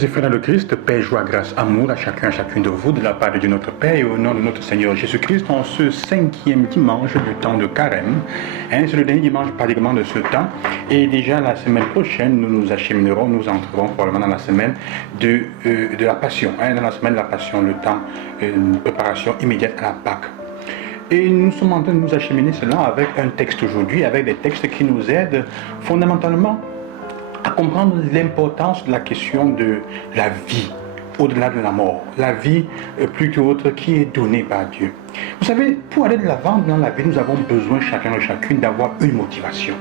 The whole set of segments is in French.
Frères et frères dans le Christ, paix, joie, grâce, amour à chacun, à chacune de vous, de la part de Dieu notre Père et au nom de notre Seigneur Jésus-Christ, en ce 5e dimanche du temps de Carême. C'est le dernier dimanche pratiquement de ce temps. Et déjà la semaine prochaine, nous nous acheminerons, nous entrerons probablement dans la semaine de la Passion. Dans la semaine de la Passion, le temps de préparation immédiate à la Pâque. Et nous sommes en train de nous acheminer cela avec un texte aujourd'hui, avec des textes qui nous aident fondamentalement à comprendre l'importance de la question de la vie, au-delà de la mort. La vie plus qu'autre qui est donnée par Dieu. Vous savez, pour aller de l'avant dans la vie, nous avons besoin chacun et chacune d'avoir une motivation,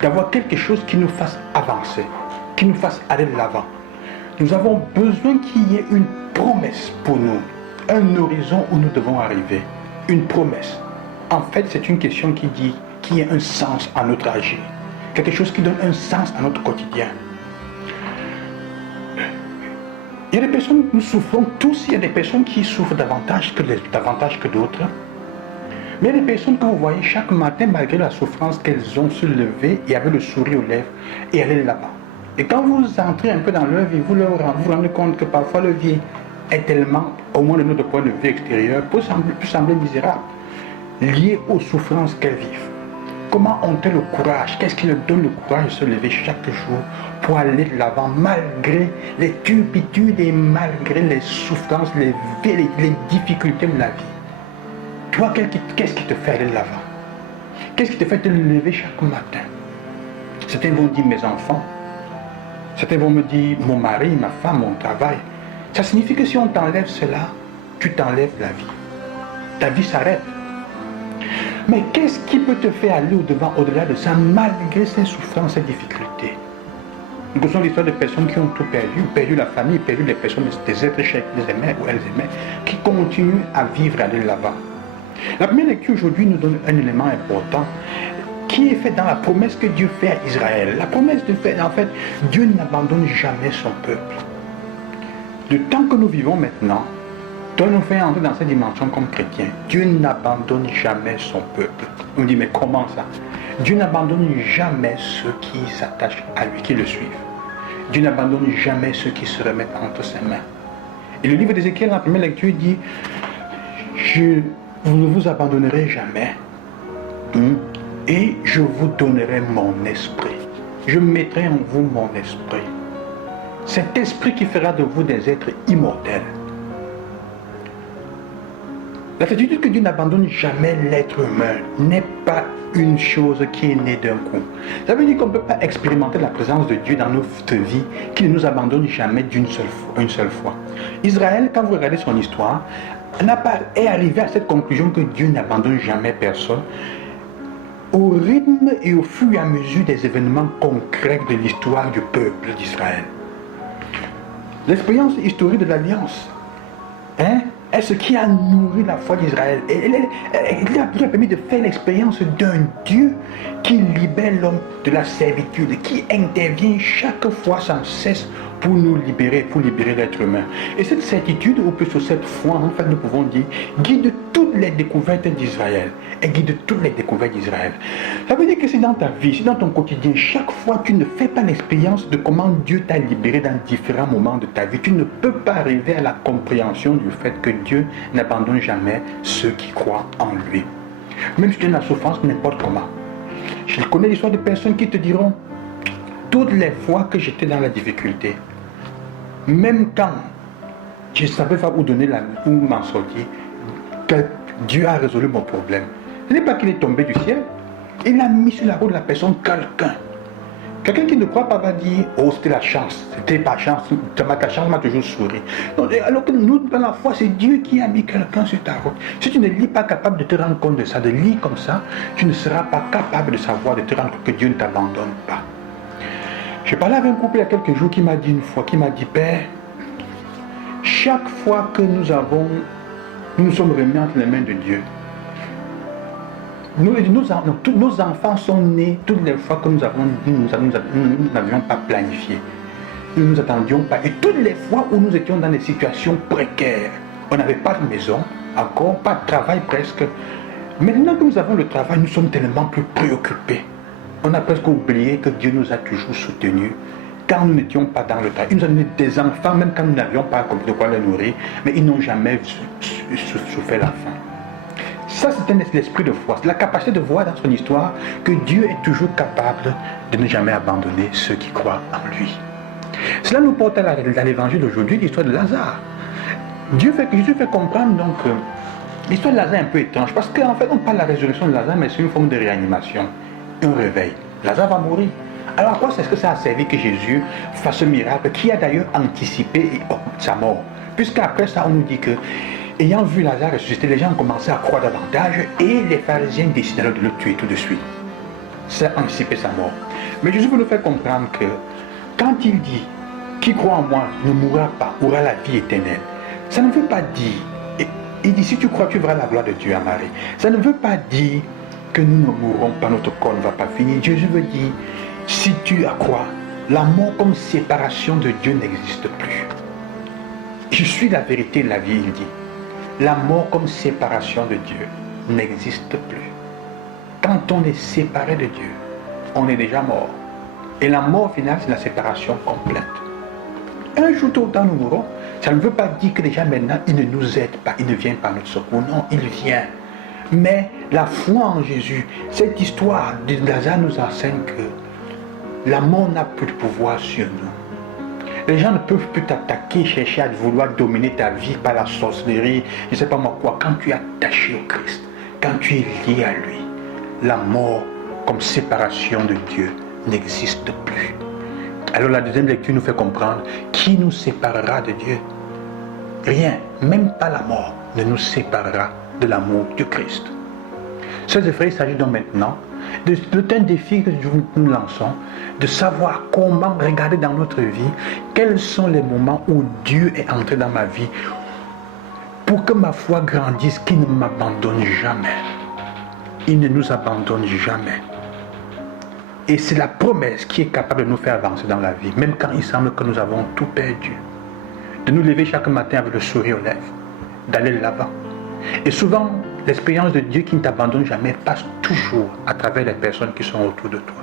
d'avoir quelque chose qui nous fasse avancer, qui nous fasse aller de l'avant. Nous avons besoin qu'il y ait une promesse pour nous, un horizon où nous devons arriver, une promesse. En fait, c'est une question qui dit qu'il y ait un sens à notre agir. Quelque chose qui donne un sens à notre quotidien. Il y a des personnes, nous souffrons tous, il y a des personnes qui souffrent davantage que d'autres. Mais il y a des personnes que vous voyez chaque matin, malgré la souffrance qu'elles ont se lever et avec le sourire aux lèvres et aller là-bas. Et quand vous entrez un peu dans leur vie, vous vous rendez compte que parfois leur vie est tellement, au moins de notre point de vue extérieur, peut sembler misérable, liée aux souffrances qu'elles vivent. Comment ont-elles le courage? Qu'est-ce qui leur donne le courage de se lever chaque jour pour aller de l'avant malgré les turpitudes et malgré les souffrances, les difficultés de la vie? Toi, qu'est-ce qui te fait aller de l'avant? Qu'est-ce qui te fait te lever chaque matin? Certains vont dire mes enfants. Certains vont me dire mon mari, ma femme, mon travail. Ça signifie que si on t'enlève cela, tu t'enlèves la vie. Ta vie s'arrête. Mais qu'est-ce qui peut te faire aller au-devant, au-delà de ça, malgré ces souffrances, ces difficultés? Nous connaissons l'histoire de personnes qui ont tout perdu la famille, perdu les personnes, des êtres chers qu'ils aimaient ou elles aimaient, qui continuent à vivre, à aller de l'avant. La première lecture aujourd'hui nous donne un élément important qui est fait dans la promesse que Dieu fait à Israël. La promesse de fait, en fait, Dieu n'abandonne jamais son peuple. Le temps que nous vivons maintenant, doit nous faire entrer dans cette dimension comme chrétiens. Dieu n'abandonne jamais son peuple. On dit, mais comment ça? Dieu n'abandonne jamais ceux qui s'attachent à lui, qui le suivent. Dieu n'abandonne jamais ceux qui se remettent entre ses mains. Et le livre d'Ézéchiel, dans la première lecture, dit, je ne vous abandonnerai jamais. Et je vous donnerai mon esprit. Je mettrai en vous mon esprit. Cet esprit qui fera de vous des êtres immortels. La certitude que Dieu n'abandonne jamais l'être humain n'est pas une chose qui est née d'un coup. Ça veut dire qu'on ne peut pas expérimenter la présence de Dieu dans notre vie, qu'il ne nous abandonne jamais une seule fois. Israël, quand vous regardez son histoire, est arrivé à cette conclusion que Dieu n'abandonne jamais personne au rythme et au fur et à mesure des événements concrets de l'histoire du peuple d'Israël. L'expérience historique de l'Alliance, est ce qui a nourri la foi d'Israël. Il lui a permis de faire l'expérience d'un Dieu qui libère l'homme de la servitude, qui intervient chaque fois sans cesse pour nous libérer, pour libérer l'être humain. Et cette certitude, ou plutôt cette foi, en fait, nous pouvons dire, guide toutes les découvertes d'Israël. Et guide toutes les découvertes d'Israël. Ça veut dire que c'est dans ta vie, c'est dans ton quotidien, chaque fois tu ne fais pas l'expérience de comment Dieu t'a libéré dans différents moments de ta vie. Tu ne peux pas arriver à la compréhension du fait que Dieu n'abandonne jamais ceux qui croient en lui. Même si tu as la souffrance, n'importe comment. Je connais l'histoire de personnes qui te diront, toutes les fois que j'étais dans la difficulté, même quand je ne savais pas où m'en sortir, que Dieu a résolu mon problème. Ce n'est pas qu'il est tombé du ciel, il a mis sur la route de la personne quelqu'un. Quelqu'un qui ne croit pas va dire, oh c'était la chance, c'était pas chance, ta chance m'a toujours souri. Donc, alors que nous, dans la foi, c'est Dieu qui a mis quelqu'un sur ta route. Si tu ne lis pas capable de te rendre compte de ça, de lire comme ça, tu ne seras pas capable de savoir, de te rendre compte que Dieu ne t'abandonne pas. Je parlais avec un couple il y a quelques jours qui m'a dit une fois, qui m'a dit, Père, chaque fois que nous sommes remis entre les mains de Dieu, nos enfants sont nés toutes les fois que nous n'avions pas planifié. Nous ne nous attendions pas. Et toutes les fois où nous étions dans des situations précaires, on n'avait pas de maison, encore pas de travail presque. Maintenant que nous avons le travail, nous sommes tellement plus préoccupés. On a presque oublié que Dieu nous a toujours soutenus quand nous n'étions pas dans le temps. Il nous a donné des enfants, même quand nous n'avions pas de quoi les nourrir, mais ils n'ont jamais souffert la faim. Ça, c'est l'esprit de foi. C'est la capacité de voir dans son histoire que Dieu est toujours capable de ne jamais abandonner ceux qui croient en lui. Cela nous porte à l'évangile d'aujourd'hui, l'histoire de Lazare. Jésus fait comprendre donc l'histoire de Lazare est un peu étrange, parce qu'en fait, on parle de la résurrection de Lazare, mais c'est une forme de réanimation, un réveil. Lazare va mourir. Alors à quoi est-ce que ça a servi que Jésus fasse ce miracle, qui a d'ailleurs anticipé sa mort? Puisqu'après ça, on nous dit que, ayant vu Lazare ressusciter, les gens ont commencé à croire davantage, et les pharisiens décidèrent de le tuer tout de suite. Ça a anticipé sa mort. Mais Jésus veut nous faire comprendre que, quand il dit, qui croit en moi ne mourra pas, aura la vie éternelle, ça ne veut pas dire, il dit, si tu crois, tu verras la gloire de Dieu à Marie. Ça ne veut pas dire que nous ne mourrons pas, notre corps ne va pas finir. Jésus veut dire, si tu crois, la mort comme séparation de Dieu n'existe plus. Je suis la vérité et la vie, il dit. La mort comme séparation de Dieu n'existe plus. Quand on est séparé de Dieu, on est déjà mort. Et la mort finale, c'est la séparation complète. Un jour tout autant nous mourrons. Ça ne veut pas dire que déjà maintenant, il ne nous aide pas, il ne vient pas à notre secours. Non, il vient. Mais la foi en Jésus, cette histoire de Lazare nous enseigne que la mort n'a plus de pouvoir sur nous. Les gens ne peuvent plus t'attaquer, chercher à vouloir dominer ta vie par la sorcellerie, je ne sais pas moi quoi. Quand tu es attaché au Christ, quand tu es lié à lui, la mort comme séparation de Dieu n'existe plus. Alors la deuxième lecture nous fait comprendre qui nous séparera de Dieu. Rien, même pas la mort, ne nous séparera de l'amour du Christ. Chers frères, il s'agit donc maintenant d'un défi que nous lançons, de savoir comment regarder dans notre vie quels sont les moments où Dieu est entré dans ma vie pour que ma foi grandisse, qu'il ne m'abandonne jamais. Il ne nous abandonne jamais. Et c'est la promesse qui est capable de nous faire avancer dans la vie, même quand il semble que nous avons tout perdu. De nous lever chaque matin avec le sourire aux lèvres, d'aller de l'avant. Et souvent, l'expérience de Dieu qui ne t'abandonne jamais passe toujours à travers les personnes qui sont autour de toi.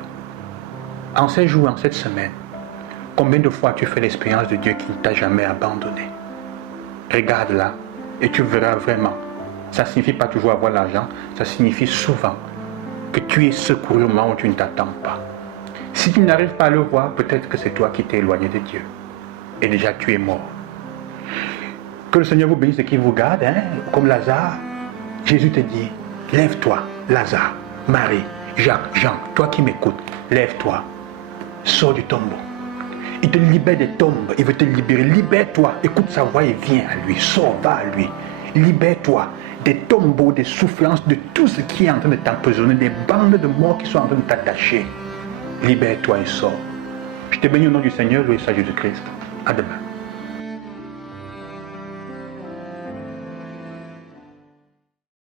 En ces jours, en cette semaine, combien de fois tu fais l'expérience de Dieu qui ne t'a jamais abandonné? Regarde-la et tu verras vraiment. Ça ne signifie pas toujours avoir l'argent, ça signifie souvent que tu es secouru au moment où tu ne t'attends pas. Si tu n'arrives pas à le voir, peut-être que c'est toi qui t'es éloigné de Dieu. Et déjà tu es mort. Que le Seigneur vous bénisse et qu'il vous garde, comme Lazare. Jésus te dit, lève-toi, Lazare, Marie, Jacques, Jean, toi qui m'écoutes, lève-toi, sors du tombeau. Il te libère des tombes, il veut te libérer. Libère-toi, écoute sa voix et viens à lui, sors, va à lui. Libère-toi des tombeaux, des souffrances, de tout ce qui est en train de t'emprisonner, des bandes de mort qui sont en train de t'attacher. Libère-toi et sors. Je te bénis au nom du Seigneur, loué soit Jésus-Christ. À demain.